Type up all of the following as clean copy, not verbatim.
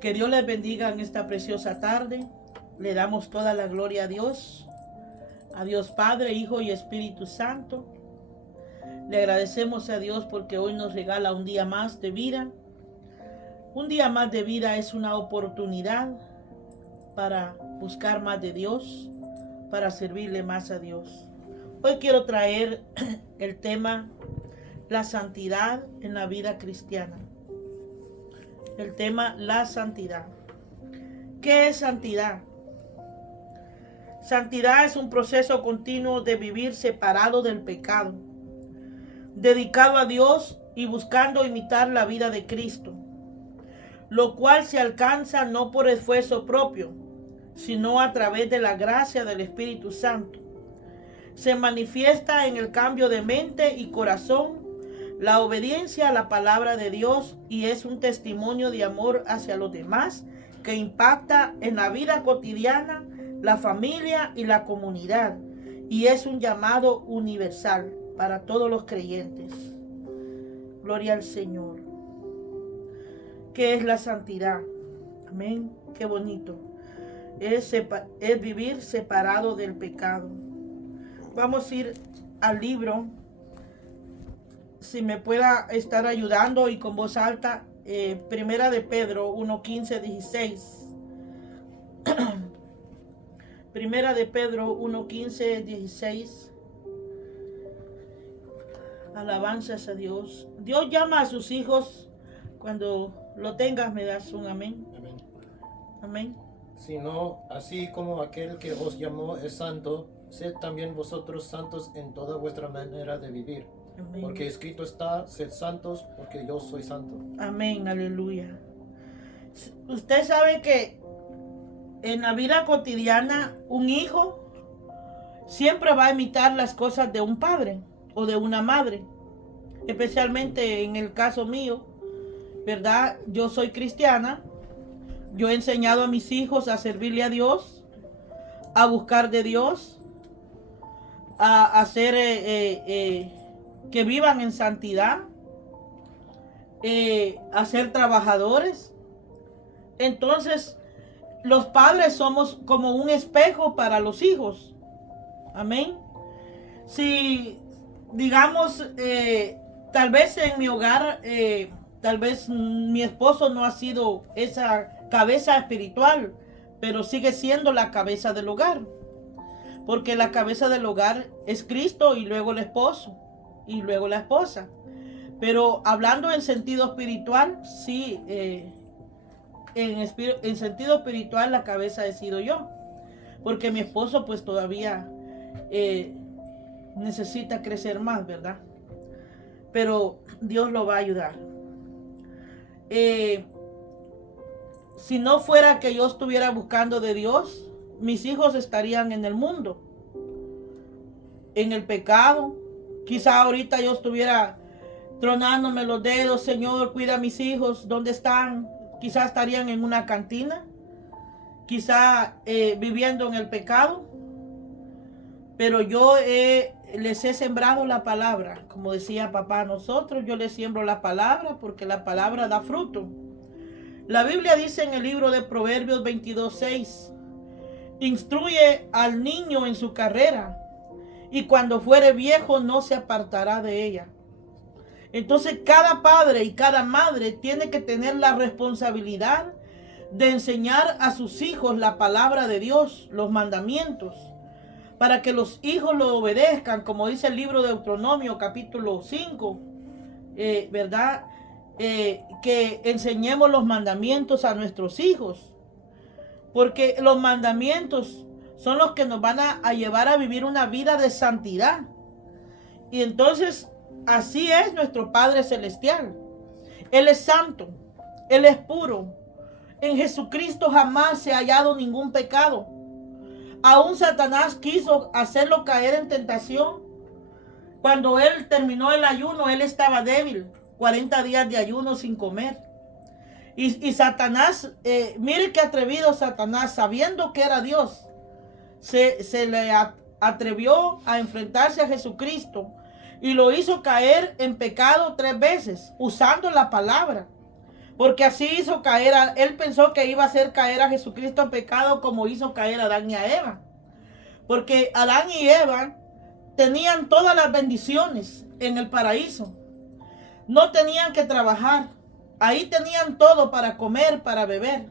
Que Dios les bendiga en esta preciosa tarde. Le damos toda la gloria a Dios Padre, Hijo y Espíritu Santo. Le agradecemos a Dios porque hoy nos regala un día más de vida. Un día más de vida es una oportunidad para buscar más de Dios, para servirle más a Dios. Hoy quiero traer el tema la santidad en la vida cristiana. El tema la santidad. ¿Qué es santidad? Santidad es un proceso continuo de vivir separado del pecado, dedicado a Dios y buscando imitar la vida de Cristo, lo cual se alcanza no por esfuerzo propio, sino a través de la gracia del Espíritu Santo. Se manifiesta en el cambio de mente y corazón, la obediencia a la palabra de Dios y es un testimonio de amor hacia los demás que impacta en la vida cotidiana, la familia y la comunidad. Y es un llamado universal para todos los creyentes. Gloria al Señor. ¿Qué es la santidad? Amén. Qué bonito. Es vivir separado del pecado. Vamos a ir al libro. Si me pueda estar ayudando y con voz alta, Primera de Pedro 1:15, 16. Primera de Pedro 1:15, 16. Alabanzas a Dios. Dios llama a sus hijos. Cuando lo tengas me das un amén. Amén. Amén. Sino así como aquel que os llamó es santo, sed también vosotros santos en toda vuestra manera de vivir. Amén. Porque escrito está, sed santos, porque yo soy santo. Amén, aleluya. Usted sabe que en la vida cotidiana un hijo siempre va a imitar las cosas de un padre o de una madre. Especialmente en el caso mío, ¿verdad? Yo soy cristiana. Yo he enseñado a mis hijos a servirle a Dios, a buscar de Dios, a hacer que vivan en santidad, a ser trabajadores. Entonces, los padres somos como un espejo para los hijos. Amén. Si, digamos, tal vez en mi hogar, tal vez mi esposo no ha sido esa cabeza espiritual, pero sigue siendo la cabeza del hogar. Porque la cabeza del hogar es Cristo y luego el esposo y luego la esposa. Pero hablando en sentido espiritual, sí, en sentido espiritual la cabeza he sido yo. Porque mi esposo pues todavía necesita crecer más, ¿verdad? Pero Dios lo va a ayudar. Si no fuera que yo estuviera buscando de Dios, mis hijos estarían en el mundo, en el pecado. Quizá ahorita yo estuviera tronándome los dedos, Señor, cuida a mis hijos, ¿dónde están? Quizá estarían en una cantina, quizá viviendo en el pecado. Pero yo les he sembrado la palabra, como decía papá, nosotros yo les siembro la palabra porque la palabra da fruto. La Biblia dice en el libro de Proverbios 22:6, instruye al niño en su carrera y cuando fuere viejo no se apartará de ella. Entonces cada padre y cada madre tiene que tener la responsabilidad de enseñar a sus hijos la palabra de Dios, los mandamientos, para que los hijos lo obedezcan, como dice el libro de Deuteronomio capítulo 5, ¿verdad? Que enseñemos los mandamientos a nuestros hijos, porque los mandamientos son los que nos van a llevar a vivir una vida de santidad. Y entonces así es nuestro Padre Celestial. Él es santo, Él es puro. En Jesucristo jamás se ha hallado ningún pecado. Aún Satanás quiso hacerlo caer en tentación. Cuando él terminó el ayuno, él estaba débil. 40 días de ayuno sin comer. Y Satanás, mire qué atrevido Satanás, sabiendo que era Dios, se le atrevió a enfrentarse a Jesucristo y lo hizo caer en pecado 3 veces, usando la palabra. Porque así hizo caer, él pensó que iba a hacer caer a Jesucristo en pecado como hizo caer a Adán y a Eva. Porque Adán y Eva tenían todas las bendiciones en el paraíso. No tenían que trabajar. Ahí tenían todo para comer, para beber.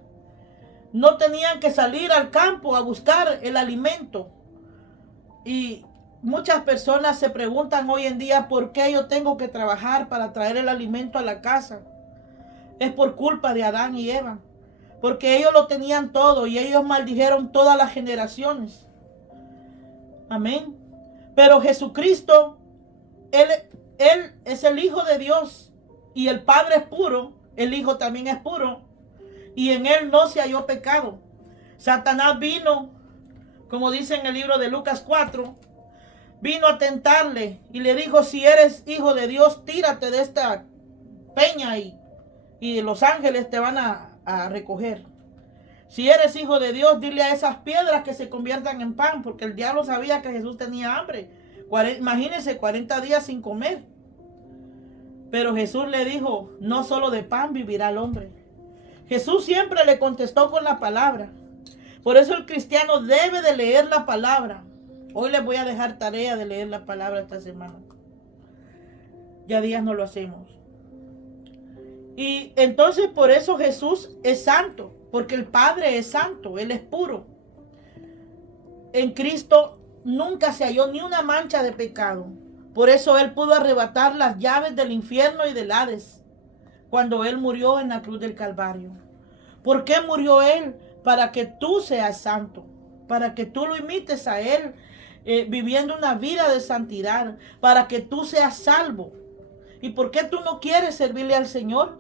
No tenían que salir al campo a buscar el alimento. Y muchas personas se preguntan hoy en día por qué yo tengo que trabajar para traer el alimento a la casa. Es por culpa de Adán y Eva. Porque ellos lo tenían todo y ellos maldijeron todas las generaciones. Amén. Pero Jesucristo, Él es el Hijo de Dios y el Padre es puro, el Hijo también es puro y en Él no se halló pecado. Satanás vino, como dice en el libro de Lucas 4, vino a tentarle y le dijo: si eres hijo de Dios, tírate de esta peña y los ángeles te van a recoger. Si eres hijo de Dios, dile a esas piedras que se conviertan en pan, porque el diablo sabía que Jesús tenía hambre. Imagínense, 40 días sin comer. Pero Jesús le dijo: no solo de pan vivirá el hombre. Jesús siempre le contestó con la palabra. Por eso el cristiano debe de leer la palabra. Hoy les voy a dejar tarea de leer la palabra esta semana. Ya días no lo hacemos. Y entonces por eso Jesús es santo, porque el Padre es santo, Él es puro. En Cristo nunca se halló ni una mancha de pecado. Por eso Él pudo arrebatar las llaves del infierno y del Hades cuando Él murió en la cruz del Calvario. ¿Por qué murió Él? Para que tú seas santo, para que tú lo imites a Él, viviendo una vida de santidad, para que tú seas salvo. ¿Y por qué tú no quieres servirle al Señor?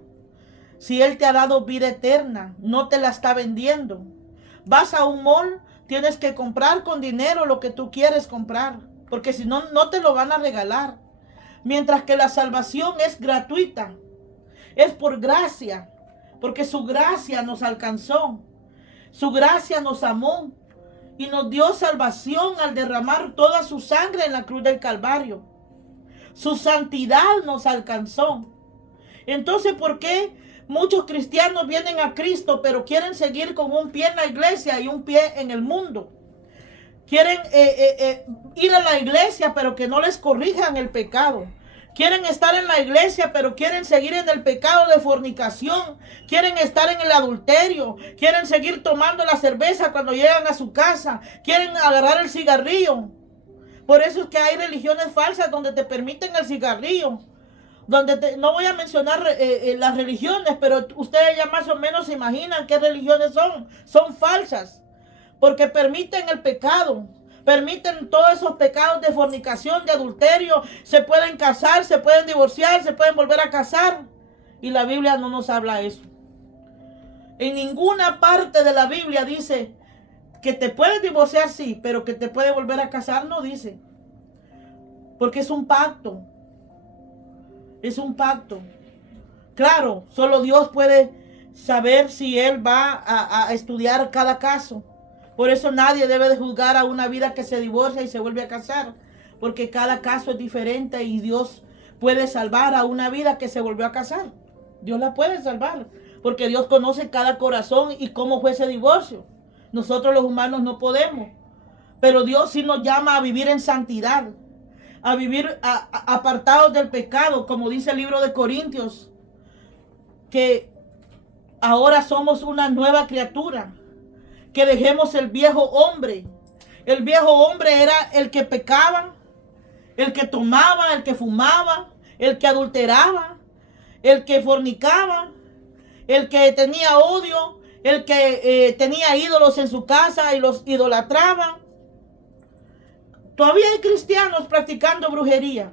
Si Él te ha dado vida eterna, no te la está vendiendo. Vas a un mall, tienes que comprar con dinero lo que tú quieres comprar, porque si no, no te lo van a regalar. Mientras que la salvación es gratuita, es por gracia, porque su gracia nos alcanzó, su gracia nos amó y nos dio salvación al derramar toda su sangre en la cruz del Calvario. Su santidad nos alcanzó. Entonces, ¿por qué muchos cristianos vienen a Cristo, pero quieren seguir con un pie en la iglesia y un pie en el mundo? Quieren ir a la iglesia, pero que no les corrijan el pecado. Quieren estar en la iglesia, pero quieren seguir en el pecado de fornicación. Quieren estar en el adulterio. Quieren seguir tomando la cerveza cuando llegan a su casa. Quieren agarrar el cigarrillo. Por eso es que hay religiones falsas donde te permiten el cigarrillo. No voy a mencionar las religiones, pero ustedes ya más o menos se imaginan qué religiones son. Son falsas, porque permiten el pecado, permiten todos esos pecados de fornicación, de adulterio. Se pueden casar, se pueden divorciar, se pueden volver a casar. Y la Biblia no nos habla eso. En ninguna parte de la Biblia dice que te puedes divorciar, sí, pero que te puedes volver a casar, no dice. Porque es un pacto. Es un pacto. Claro, solo Dios puede saber si Él va a estudiar cada caso. Por eso nadie debe de juzgar a una vida que se divorcia y se vuelve a casar. Porque cada caso es diferente y Dios puede salvar a una vida que se volvió a casar. Dios la puede salvar. Porque Dios conoce cada corazón y cómo fue ese divorcio. Nosotros los humanos no podemos. Pero Dios sí nos llama a vivir en santidad. A vivir apartados del pecado, como dice el libro de Corintios, que ahora somos una nueva criatura, que dejemos el viejo hombre. El viejo hombre era el que pecaba, el que tomaba, el que fumaba, el que adulteraba, el que fornicaba, el que tenía odio, el que tenía ídolos en su casa y los idolatraba. Todavía hay cristianos practicando brujería.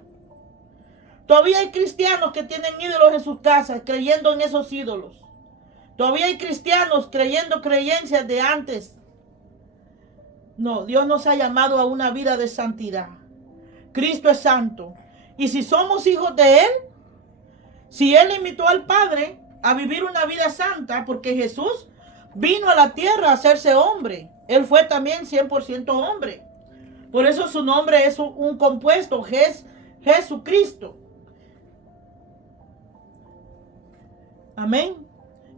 Todavía hay cristianos que tienen ídolos en sus casas, creyendo en esos ídolos. Todavía hay cristianos creyendo creencias de antes. No, Dios nos ha llamado a una vida de santidad. Cristo es santo. Y si somos hijos de Él, si Él invitó al Padre a vivir una vida santa, porque Jesús vino a la tierra a hacerse hombre. Él fue también 100% hombre. Por eso su nombre es un compuesto, Jesucristo. Amén.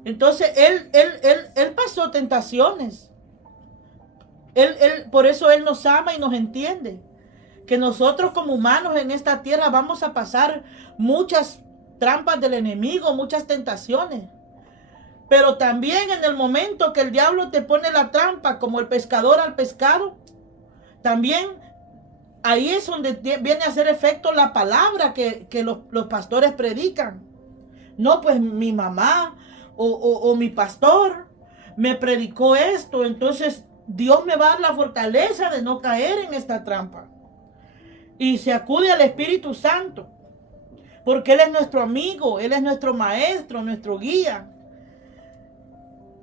Entonces él pasó tentaciones. Por eso Él nos ama y nos entiende. Que nosotros como humanos en esta tierra vamos a pasar muchas trampas del enemigo, muchas tentaciones. Pero también en el momento que el diablo te pone la trampa, como el pescador al pescado, también ahí es donde viene a hacer efecto la palabra que los pastores predican. No, pues mi mamá o mi pastor me predicó esto, entonces Dios me va a dar la fortaleza de no caer en esta trampa. Y se acude al Espíritu Santo, porque Él es nuestro amigo, Él es nuestro maestro, nuestro guía.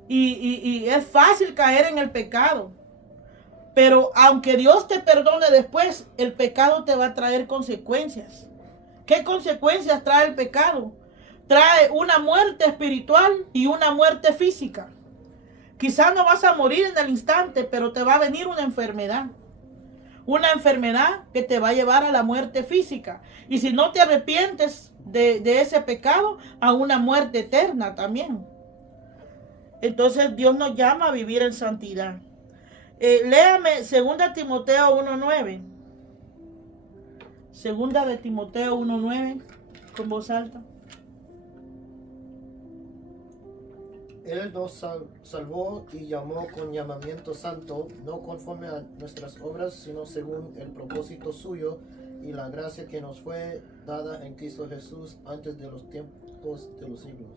Y es fácil caer en el pecado. Pero aunque Dios te perdone después, el pecado te va a traer consecuencias. ¿Qué consecuencias trae el pecado? Trae una muerte espiritual y una muerte física. Quizás no vas a morir en el instante, pero te va a venir una enfermedad. Una enfermedad que te va a llevar a la muerte física. Y si no te arrepientes de ese pecado, a una muerte eterna también. Entonces Dios nos llama a vivir en santidad. Léame 2 Timoteo 1:9. 2 de Timoteo 1:9 con voz alta. Él nos salvó y llamó con llamamiento santo, no conforme a nuestras obras, sino según el propósito suyo y la gracia que nos fue dada en Cristo Jesús antes de los tiempos de los siglos.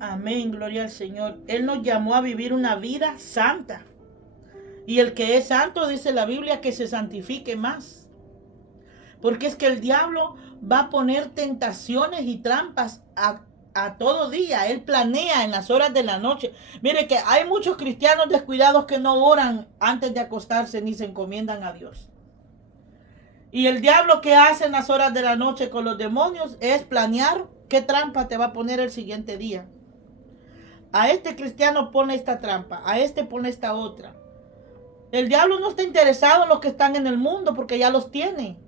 Amén, gloria al Señor. Él nos llamó a vivir una vida santa. Y el que es santo, dice la Biblia, que se santifique más. Porque es que el diablo va a poner tentaciones y trampas a todo día. Él planea en las horas de la noche. Mire que hay muchos cristianos descuidados que no oran antes de acostarse ni se encomiendan a Dios. Y el diablo que hace en las horas de la noche con los demonios es planear qué trampa te va a poner el siguiente día. A este cristiano pone esta trampa, a este pone esta otra. El diablo no está interesado en los que están en el mundo porque ya los tiene.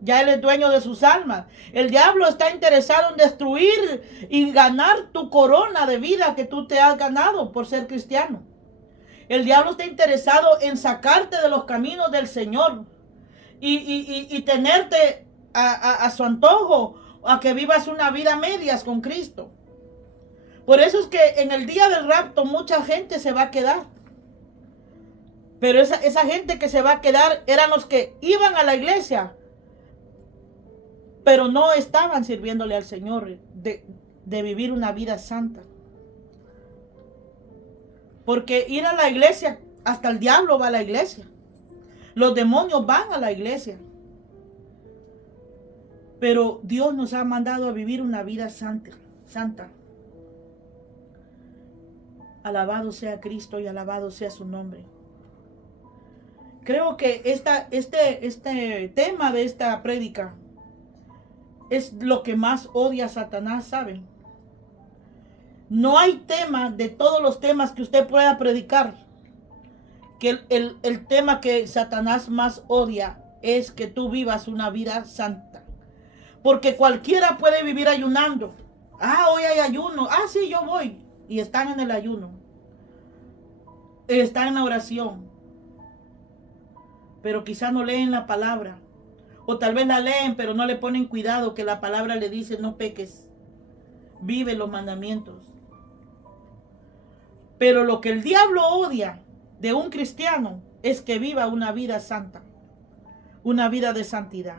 Ya Él es dueño de sus almas. El diablo está interesado en destruir y ganar tu corona de vida que tú te has ganado por ser cristiano. El diablo está interesado en sacarte de los caminos del Señor y tenerte a su antojo, a que vivas una vida a medias con Cristo. Por eso es que en el día del rapto mucha gente se va a quedar. Pero esa gente que se va a quedar eran los que iban a la iglesia, pero no estaban sirviéndole al Señor de vivir una vida santa. Porque ir a la iglesia, hasta el diablo va a la iglesia. Los demonios van a la iglesia. Pero Dios nos ha mandado a vivir una vida santa. Alabado sea Cristo y alabado sea su nombre. Creo que este tema de esta prédica es lo que más odia a Satanás, ¿saben? No hay tema de todos los temas que usted pueda predicar que el tema que Satanás más odia es que tú vivas una vida santa. Porque cualquiera puede vivir ayunando. Hoy hay ayuno. Sí, yo voy. Y están en el ayuno. Están en la oración. Pero quizás no leen la palabra. O tal vez la leen, pero no le ponen cuidado que la palabra le dice no peques. Vive los mandamientos. Pero lo que el diablo odia de un cristiano es que viva una vida santa. Una vida de santidad.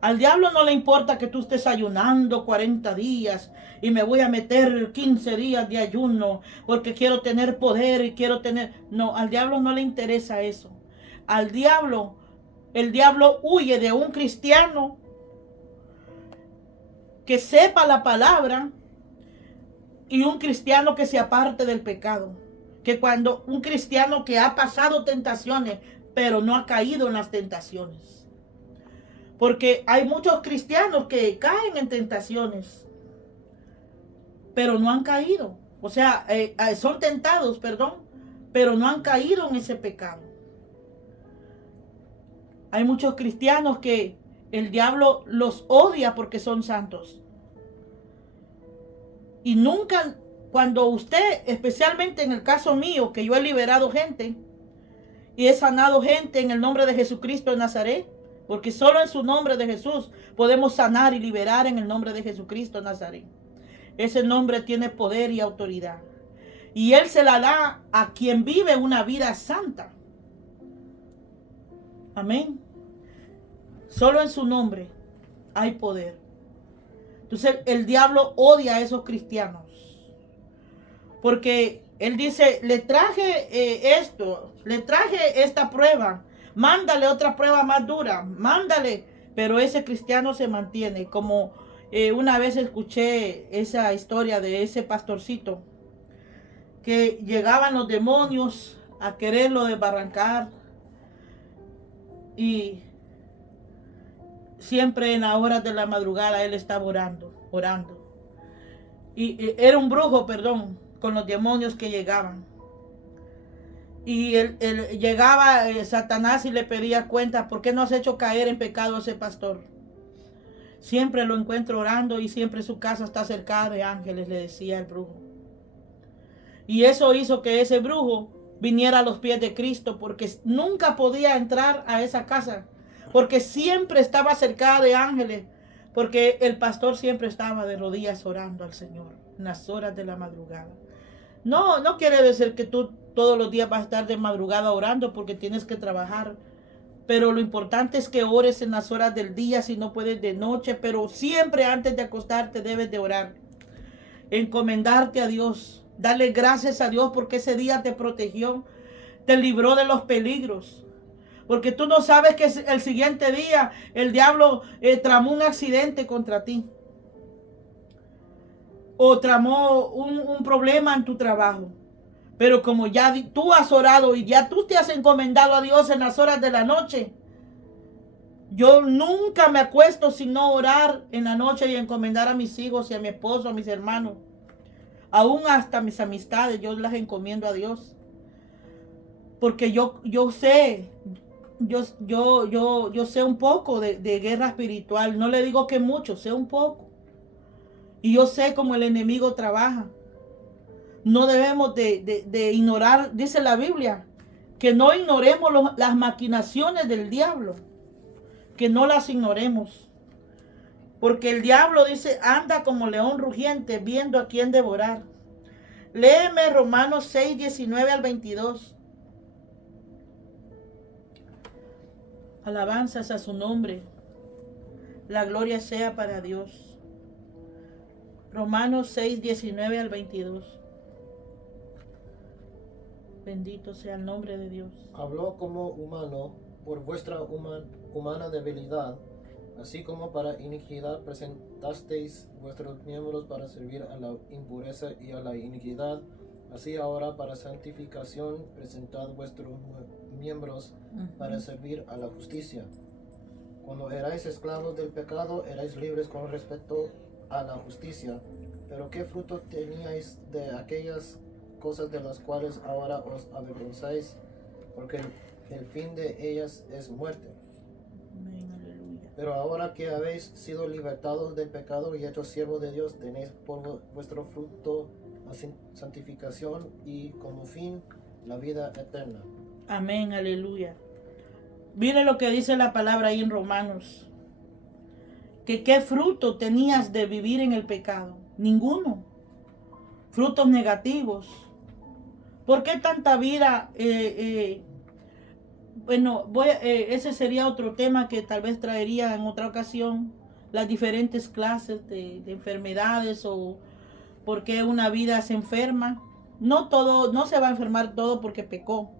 Al diablo no le importa que tú estés ayunando 40 días y me voy a meter 15 días de ayuno porque quiero tener poder y quiero tener... No, al diablo no le interesa eso. El diablo huye de un cristiano que sepa la palabra y un cristiano que se aparte del pecado. Que cuando un cristiano que ha pasado tentaciones, pero no ha caído en las tentaciones. Porque hay muchos cristianos que caen en tentaciones, pero no han caído. O sea, son tentados, pero no han caído en ese pecado. Hay muchos cristianos que el diablo los odia porque son santos. Y nunca cuando usted, especialmente en el caso mío, que yo he liberado gente y he sanado gente en el nombre de Jesucristo de Nazaret, porque solo en su nombre de Jesús podemos sanar y liberar en el nombre de Jesucristo de Nazaret. Ese nombre tiene poder y autoridad. Y Él se la da a quien vive una vida santa. Amén. Solo en su nombre hay poder. Entonces el diablo odia a esos cristianos. Porque él dice, le traje esto, le traje esta prueba. Mándale otra prueba más dura, mándale. Pero ese cristiano se mantiene. Como una vez escuché esa historia de ese pastorcito, que llegaban los demonios a quererlo desbarrancar. Y siempre en las horas de la madrugada él estaba orando. Y era un brujo, perdón, con los demonios que llegaban. Y él llegaba Satanás y le pedía cuentas, ¿por qué no has hecho caer en pecado a ese pastor? Siempre lo encuentro orando y siempre su casa está cercada de ángeles, le decía el brujo. Y eso hizo que ese brujo viniera a los pies de Cristo, porque nunca podía entrar a esa casa, porque siempre estaba cercada de ángeles, porque el pastor siempre estaba de rodillas orando al Señor en las horas de la madrugada. No quiere decir que tú todos los días vas a estar de madrugada orando porque tienes que trabajar, pero lo importante es que ores en las horas del día, si no puedes de noche, pero siempre antes de acostarte debes de orar, encomendarte a Dios. Dale gracias a Dios porque ese día te protegió, te libró de los peligros. Porque tú no sabes que el siguiente día el diablo tramó un accidente contra ti. O tramó un problema en tu trabajo. Pero como ya tú has orado y ya tú te has encomendado a Dios en las horas de la noche. Yo nunca me acuesto sin no orar en la noche y encomendar a mis hijos y a mi esposo, a mis hermanos. Aún hasta mis amistades, yo las encomiendo a Dios. Porque yo sé, yo sé un poco de guerra espiritual. No le digo que mucho, sé un poco. Y yo sé cómo el enemigo trabaja. No debemos de ignorar, dice la Biblia, que no ignoremos las maquinaciones del diablo. Que no las ignoremos. Porque el diablo dice, anda como león rugiente viendo a quién devorar. Léeme Romanos 6, 19 al 22. Alabanzas a su nombre. La gloria sea para Dios. Romanos 6, 19 al 22. Bendito sea el nombre de Dios. Habló como humano por vuestra humana debilidad. Así como para iniquidad presentasteis vuestros miembros para servir a la impureza y a la iniquidad, así ahora para santificación presentad vuestros miembros para servir a la justicia. Cuando erais esclavos del pecado, erais libres con respecto a la justicia. Pero ¿qué fruto teníais de aquellas cosas de las cuales ahora os avergonzáis? Porque el fin de ellas es muerte. Amén, aleluya. Pero ahora que habéis sido libertados del pecado y hechos siervos de Dios, tenéis por vuestro fruto la santificación y como fin la vida eterna. Amén, aleluya. Mire lo que dice la palabra ahí en Romanos. Que qué fruto tenías de vivir en el pecado. Ninguno. Frutos negativos. ¿Por qué tanta vida? Bueno, ese sería otro tema que tal vez traería en otra ocasión. Las diferentes clases de enfermedades o por qué una vida se enferma. No se va a enfermar todo porque pecó.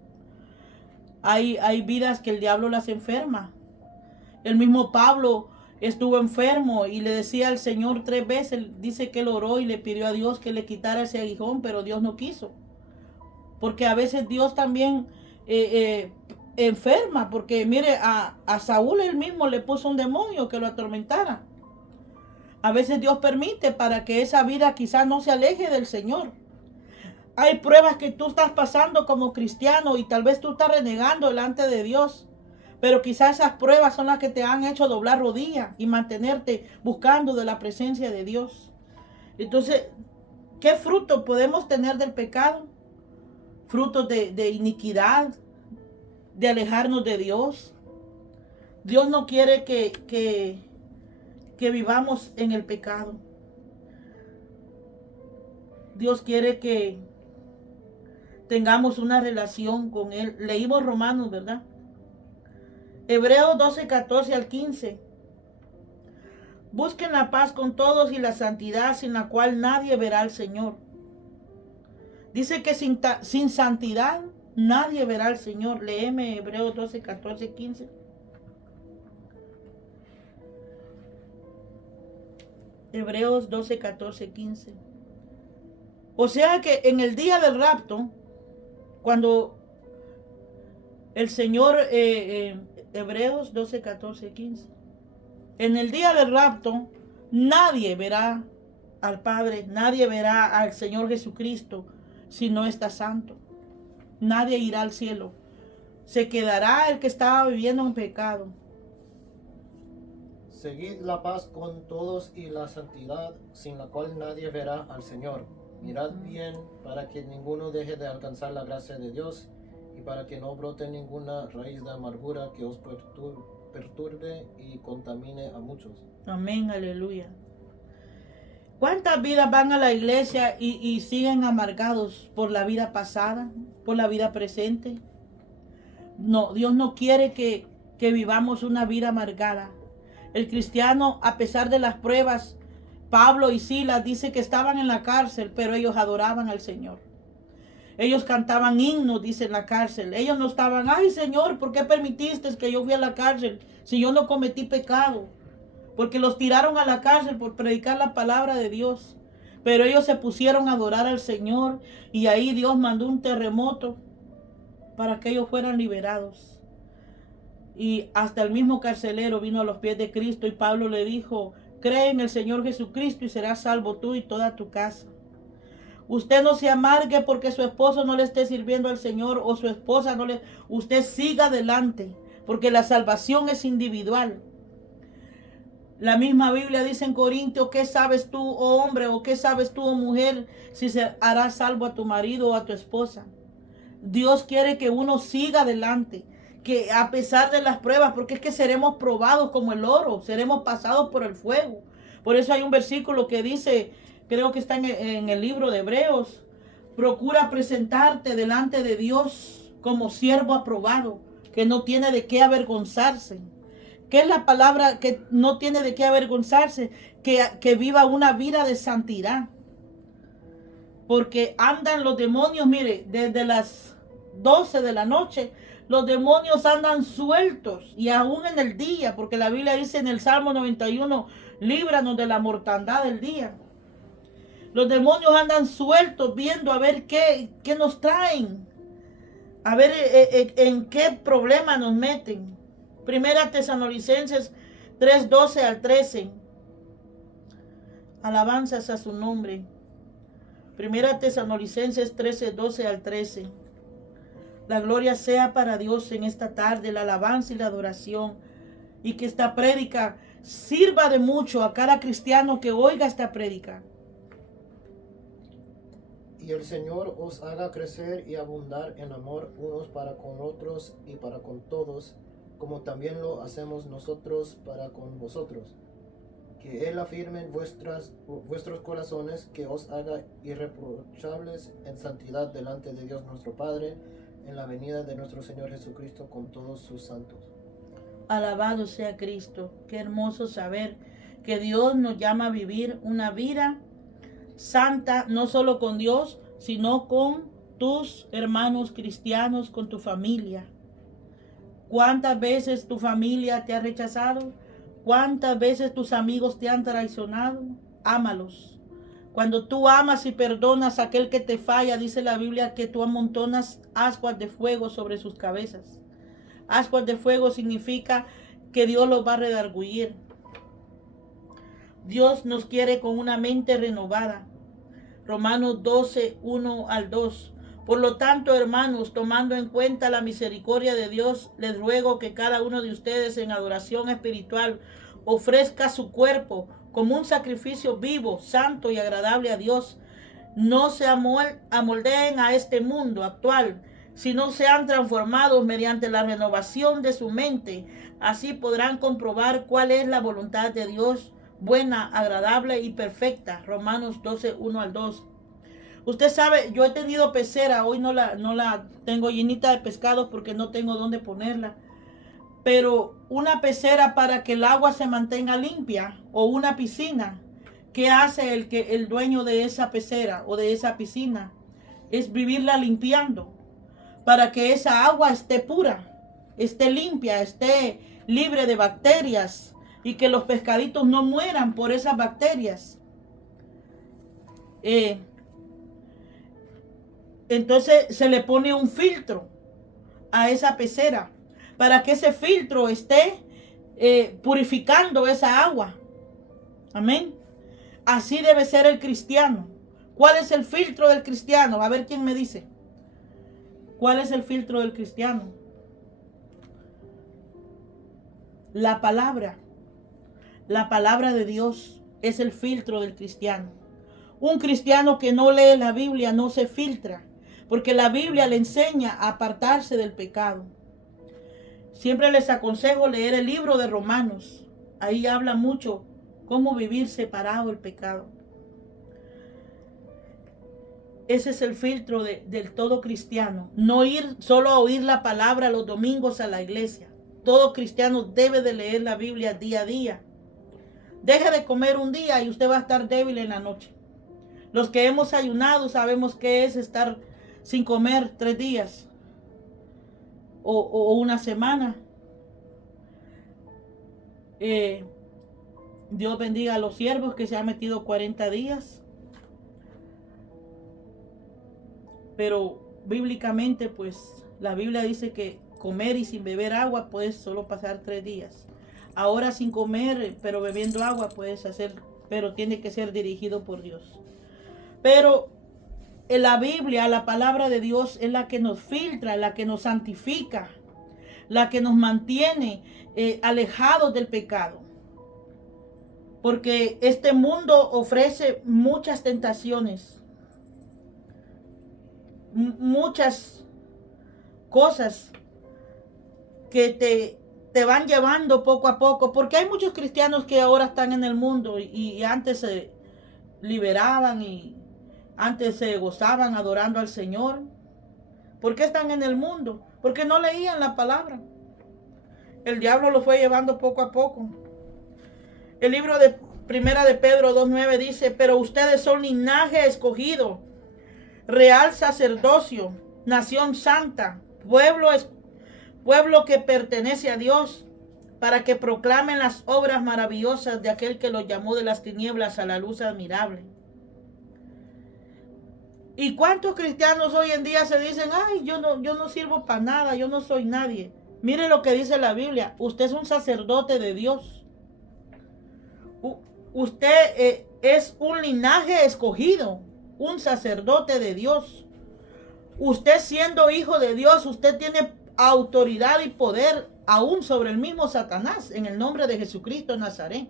Hay vidas que el diablo las enferma. El mismo Pablo estuvo enfermo y le decía al Señor 3 veces. Dice que él oró y le pidió a Dios que le quitara ese aguijón, pero Dios no quiso. Porque a veces Dios también enferma. Porque mire, a Saúl él mismo le puso un demonio que lo atormentara. A veces Dios permite para que esa vida quizás no se aleje del Señor. Hay pruebas que tú estás pasando como cristiano y tal vez tú estás renegando delante de Dios. Pero quizás esas pruebas son las que te han hecho doblar rodillas y mantenerte buscando de la presencia de Dios. Entonces, ¿Qué fruto podemos tener del pecado? Frutos de iniquidad, de alejarnos de Dios. Dios no quiere que vivamos en el pecado. Dios quiere que tengamos una relación con Él. Leímos Romanos, ¿verdad? Hebreos 12, 14 al 15. Busquen la paz con todos y la santidad sin la cual nadie verá al Señor. Dice que sin santidad nadie verá al Señor. Léeme Hebreos 12, 14, 15. Hebreos 12, 14, 15. O sea que en el día del rapto, cuando el Señor, Hebreos 12, 14, 15. En el día del rapto, nadie verá al Padre, nadie verá al Señor Jesucristo si no está santo. Nadie irá al cielo. Se quedará el que estaba viviendo en pecado. Seguid la paz con todos y la santidad, sin la cual nadie verá al Señor. Mirad bien para que ninguno deje de alcanzar la gracia de Dios y para que no brote ninguna raíz de amargura que os perturbe y contamine a muchos. Amén, aleluya. ¿Cuántas vidas van a la iglesia y siguen amargados por la vida pasada, por la vida presente? No, Dios no quiere que vivamos una vida amargada. El cristiano, a pesar de las pruebas, Pablo y Silas dice que estaban en la cárcel, pero ellos adoraban al Señor. Ellos cantaban himnos, dice, en la cárcel. Ellos no estaban, ay Señor, ¿por qué permitiste que yo fui a la cárcel si yo no cometí pecado? Porque los tiraron a la cárcel por predicar la palabra de Dios. Pero ellos se pusieron a adorar al Señor y ahí Dios mandó un terremoto para que ellos fueran liberados. Y hasta el mismo carcelero vino a los pies de Cristo y Pablo le dijo, cree en el Señor Jesucristo y serás salvo tú y toda tu casa. Usted no se amargue porque su esposo no le esté sirviendo al Señor o su esposa no le... Usted siga adelante porque la salvación es individual. La misma Biblia dice en Corintios, ¿qué sabes tú, oh hombre, o qué sabes tú, oh mujer, si se hará salvo a tu marido o a tu esposa? Dios quiere que uno siga adelante, que a pesar de las pruebas, porque es que seremos probados como el oro, seremos pasados por el fuego. Por eso hay un versículo que dice, creo que está en el libro de Hebreos, procura presentarte delante de Dios como siervo aprobado, que no tiene de qué avergonzarse. ¿Qué es la palabra que no tiene de qué avergonzarse? Que viva una vida de santidad. Porque andan los demonios, mire, desde las 12 de la noche, los demonios andan sueltos y aún en el día, porque la Biblia dice en el Salmo 91, líbranos de la mortandad del día. Los demonios andan sueltos viendo a ver qué nos traen, a ver en qué problema nos meten. Primera Tesalonicenses 3, 12 al 13. Alabanzas a su nombre. Primera Tesalonicenses 13, 12 al 13. La gloria sea para Dios en esta tarde, la alabanza y la adoración. Y que esta prédica sirva de mucho a cada cristiano que oiga esta prédica. Y el Señor os haga crecer y abundar en amor unos para con otros y para con todos, como también lo hacemos nosotros para con vosotros. Que Él afirme en vuestros corazones, que os haga irreprochables en santidad delante de Dios nuestro Padre, en la venida de nuestro Señor Jesucristo con todos sus santos. Alabado sea Cristo. Qué hermoso saber que Dios nos llama a vivir una vida santa, no solo con Dios, sino con tus hermanos cristianos, con tu familia. ¿Cuántas veces tu familia te ha rechazado? ¿Cuántas veces tus amigos te han traicionado? Ámalos. Cuando tú amas y perdonas a aquel que te falla, dice la Biblia que tú amontonas ascuas de fuego sobre sus cabezas. Ascuas de fuego significa que Dios los va a redarguir. Dios nos quiere con una mente renovada. Romanos 12, 1 al 2. Por lo tanto, hermanos, tomando en cuenta la misericordia de Dios, les ruego que cada uno de ustedes en adoración espiritual ofrezca su cuerpo como un sacrificio vivo, santo y agradable a Dios. no se amoldeen a este mundo actual, sino sean transformados mediante la renovación de su mente. Así podrán comprobar cuál es la voluntad de Dios, buena, agradable y perfecta. Romanos 12, 1 al 2. Usted sabe, yo he tenido pecera, hoy no la tengo llenita de pescados porque no tengo dónde ponerla. Pero una pecera para que el agua se mantenga limpia, o una piscina, ¿qué hace el dueño de esa pecera o de esa piscina? Es vivirla limpiando para que esa agua esté pura, esté limpia, esté libre de bacterias y que los pescaditos no mueran por esas bacterias. Entonces se le pone un filtro a esa pecera para que ese filtro esté purificando esa agua. Amén. Así debe ser el cristiano. ¿Cuál es el filtro del cristiano? A ver quién me dice. ¿Cuál es el filtro del cristiano? La palabra. La palabra de Dios es el filtro del cristiano. Un cristiano que no lee la Biblia no se filtra, porque la Biblia le enseña a apartarse del pecado. Siempre les aconsejo leer el libro de Romanos. Ahí habla mucho cómo vivir separado del pecado. Ese es el filtro del todo cristiano. No ir solo a oír la palabra los domingos a la iglesia. Todo cristiano debe de leer la Biblia día a día. Deje de comer un día y usted va a estar débil en la noche. Los que hemos ayunado sabemos qué es estar sin comer 3 días o una semana. Dios bendiga a los siervos que se han metido 40 días. Pero bíblicamente, pues, la Biblia dice que comer y sin beber agua puedes solo pasar 3 días. Ahora sin comer, pero bebiendo agua puedes hacer, pero tiene que ser dirigido por Dios. Pero en la Biblia, la palabra de Dios es la que nos filtra, la que nos santifica, la que nos mantiene alejados del pecado. Porque este mundo ofrece muchas tentaciones, muchas cosas que te van llevando poco a poco. Porque hay muchos cristianos que ahora están en el mundo y antes se liberaban y antes se gozaban adorando al Señor. ¿Por qué están en el mundo? Porque no leían la palabra. El diablo los fue llevando poco a poco. El libro de Primera de Pedro 2:9 dice: pero ustedes son linaje escogido, real sacerdocio, nación santa, pueblo que pertenece a Dios, para que proclamen las obras maravillosas de aquel que los llamó de las tinieblas a la luz admirable. ¿Y cuántos cristianos hoy en día se dicen: ay, yo no sirvo para nada, yo no soy nadie? Mire lo que dice la Biblia: usted es un sacerdote de Dios. Usted es un linaje escogido, un sacerdote de Dios. Usted, siendo hijo de Dios, usted tiene autoridad y poder aún sobre el mismo Satanás, en el nombre de Jesucristo de Nazaret.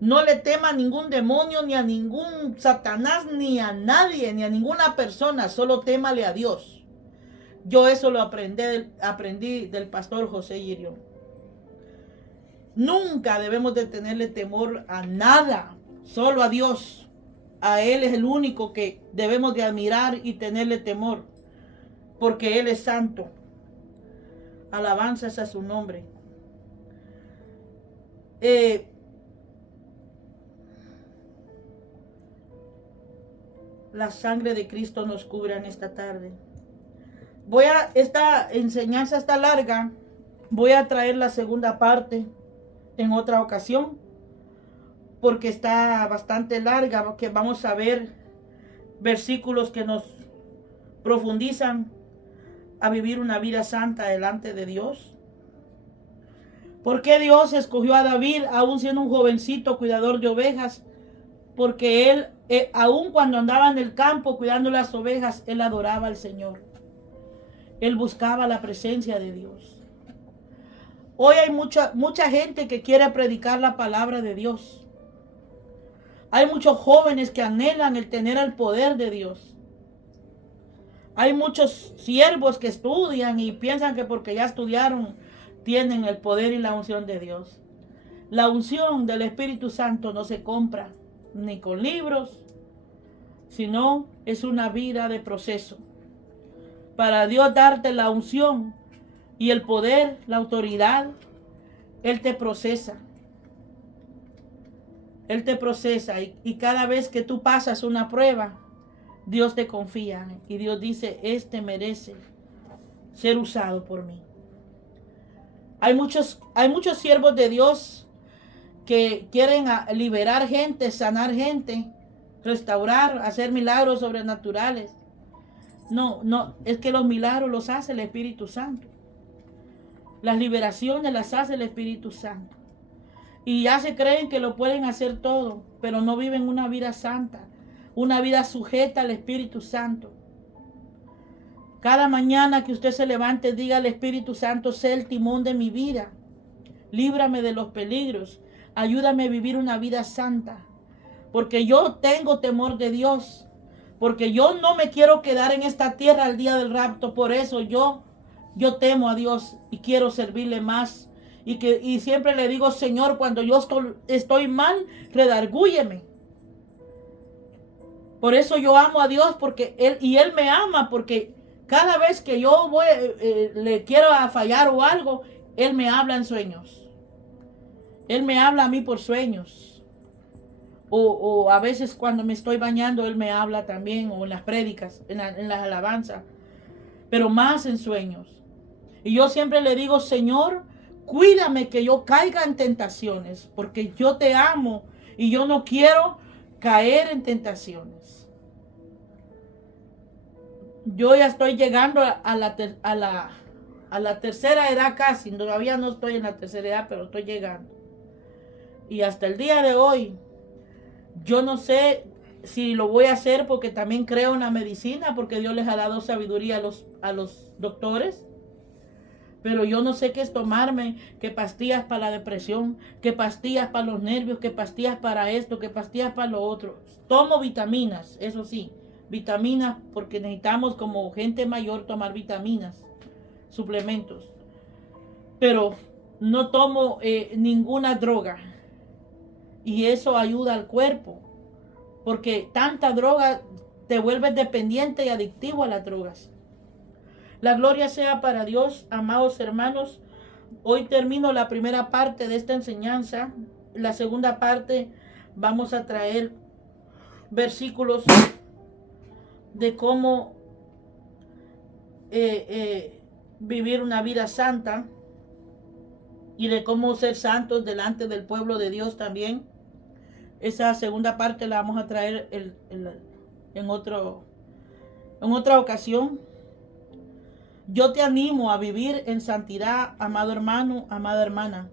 No le tema a ningún demonio, ni a ningún Satanás, ni a nadie, ni a ninguna persona. Solo témale a Dios. Yo eso lo aprendí del pastor José Girión. Nunca debemos de tenerle temor a nada, solo a Dios. A Él es el único que debemos de admirar y tenerle temor, porque Él es santo. Alabanzas a su nombre. La sangre de Cristo nos cubre en esta tarde. Esta enseñanza está larga. Voy a traer la segunda parte en otra ocasión, porque está bastante larga, porque vamos a ver versículos que nos profundizan a vivir una vida santa delante de Dios. ¿Por qué Dios escogió a David, aún siendo un jovencito cuidador de ovejas? Porque él, aún cuando andaba en el campo cuidando las ovejas, él adoraba al Señor. Él buscaba la presencia de Dios. Hoy hay mucha gente que quiere predicar la palabra de Dios. Hay muchos jóvenes que anhelan el tener el poder de Dios. Hay muchos siervos que estudian y piensan que porque ya estudiaron tienen el poder y la unción de Dios. La unción del Espíritu Santo no se compra ni con libros, sino es una vida de proceso. Para Dios darte la unción y el poder, la autoridad, Él te procesa. Él te procesa y cada vez que tú pasas una prueba, Dios te confía y Dios dice, este merece ser usado por mí. Hay muchos siervos de Dios que quieren liberar gente, sanar gente, restaurar, hacer milagros sobrenaturales. No, es que los milagros los hace el Espíritu Santo. Las liberaciones las hace el Espíritu Santo. Y ya se creen que lo pueden hacer todo, pero no viven una vida santa, una vida sujeta al Espíritu Santo. Cada mañana que usted se levante, diga al Espíritu Santo, sé el timón de mi vida. Líbrame de los peligros. Ayúdame a vivir una vida santa. Porque yo tengo temor de Dios. Porque yo no me quiero quedar en esta tierra al día del rapto. Por eso yo temo a Dios y quiero servirle más. Y siempre le digo, Señor, cuando yo estoy mal, redargúyeme. Por eso yo amo a Dios, porque Él me ama, porque cada vez que yo le quiero fallar o algo, Él me habla en sueños. Él me habla a mí por sueños. O a veces cuando me estoy bañando, Él me habla también, o en las prédicas, en las alabanzas, pero más en sueños. Y yo siempre le digo, Señor, cuídame que yo caiga en tentaciones, porque yo te amo y yo no quiero caer en tentaciones. Yo ya estoy llegando a la tercera edad casi, todavía no estoy en la tercera edad, pero estoy llegando. Y hasta el día de hoy, yo no sé si lo voy a hacer porque también creo en la medicina, porque Dios les ha dado sabiduría a los doctores. Pero yo no sé qué es tomarme, qué pastillas para la depresión, qué pastillas para los nervios, qué pastillas para esto, qué pastillas para lo otro. Tomo vitaminas, eso sí, vitaminas porque necesitamos como gente mayor tomar vitaminas, suplementos. Pero no tomo ninguna droga y eso ayuda al cuerpo porque tanta droga te vuelves dependiente y adictivo a las drogas. La gloria sea para Dios, amados hermanos. Hoy termino la primera parte de esta enseñanza. La segunda parte vamos a traer versículos de cómo vivir una vida santa y de cómo ser santos delante del pueblo de Dios también. Esa segunda parte la vamos a traer en otra ocasión. Yo te animo a vivir en santidad, amado hermano, amada hermana.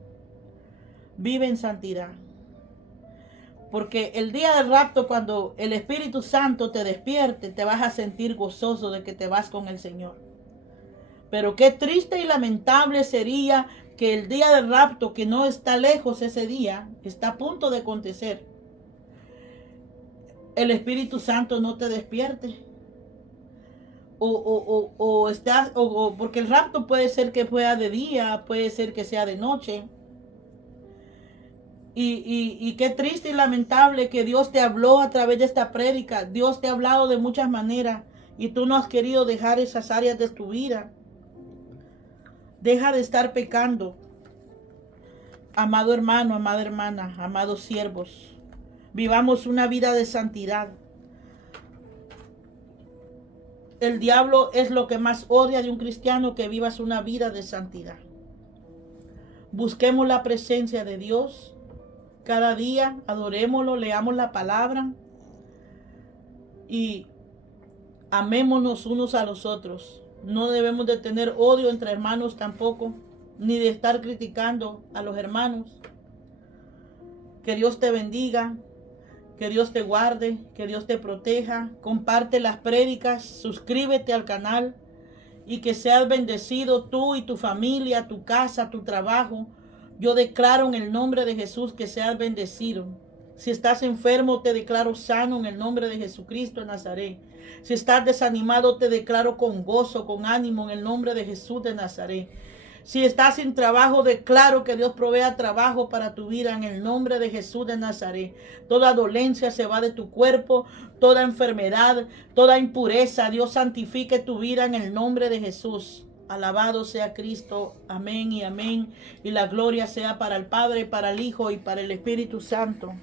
Vive en santidad. Porque el día del rapto, cuando el Espíritu Santo te despierte, te vas a sentir gozoso de que te vas con el Señor. Pero qué triste y lamentable sería que el día del rapto, que no está lejos ese día, está a punto de acontecer, el Espíritu Santo no te despierte. Porque el rapto puede ser que sea de día, puede ser que sea de noche. Y qué triste y lamentable que Dios te habló a través de esta prédica. Dios te ha hablado de muchas maneras y tú no has querido dejar esas áreas de tu vida. Deja de estar pecando. Amado hermano, amada hermana, amados siervos, vivamos una vida de santidad. El diablo es lo que más odia de un cristiano, que vivas una vida de santidad. Busquemos la presencia de Dios cada día, adorémoslo, leamos la palabra y amémonos unos a los otros. No debemos de tener odio entre hermanos tampoco, ni de estar criticando a los hermanos. Que Dios te bendiga. Que Dios te guarde, que Dios te proteja. Comparte las prédicas, suscríbete al canal y que seas bendecido tú y tu familia, tu casa, tu trabajo. Yo declaro en el nombre de Jesús que seas bendecido. Si estás enfermo, te declaro sano en el nombre de Jesucristo de Nazaret. Si estás desanimado, te declaro con gozo, con ánimo en el nombre de Jesús de Nazaret. Si estás sin trabajo, declaro que Dios provea trabajo para tu vida en el nombre de Jesús de Nazaret. Toda dolencia se va de tu cuerpo, toda enfermedad, toda impureza. Dios santifique tu vida en el nombre de Jesús. Alabado sea Cristo. Amén y amén. Y la gloria sea para el Padre, para el Hijo y para el Espíritu Santo.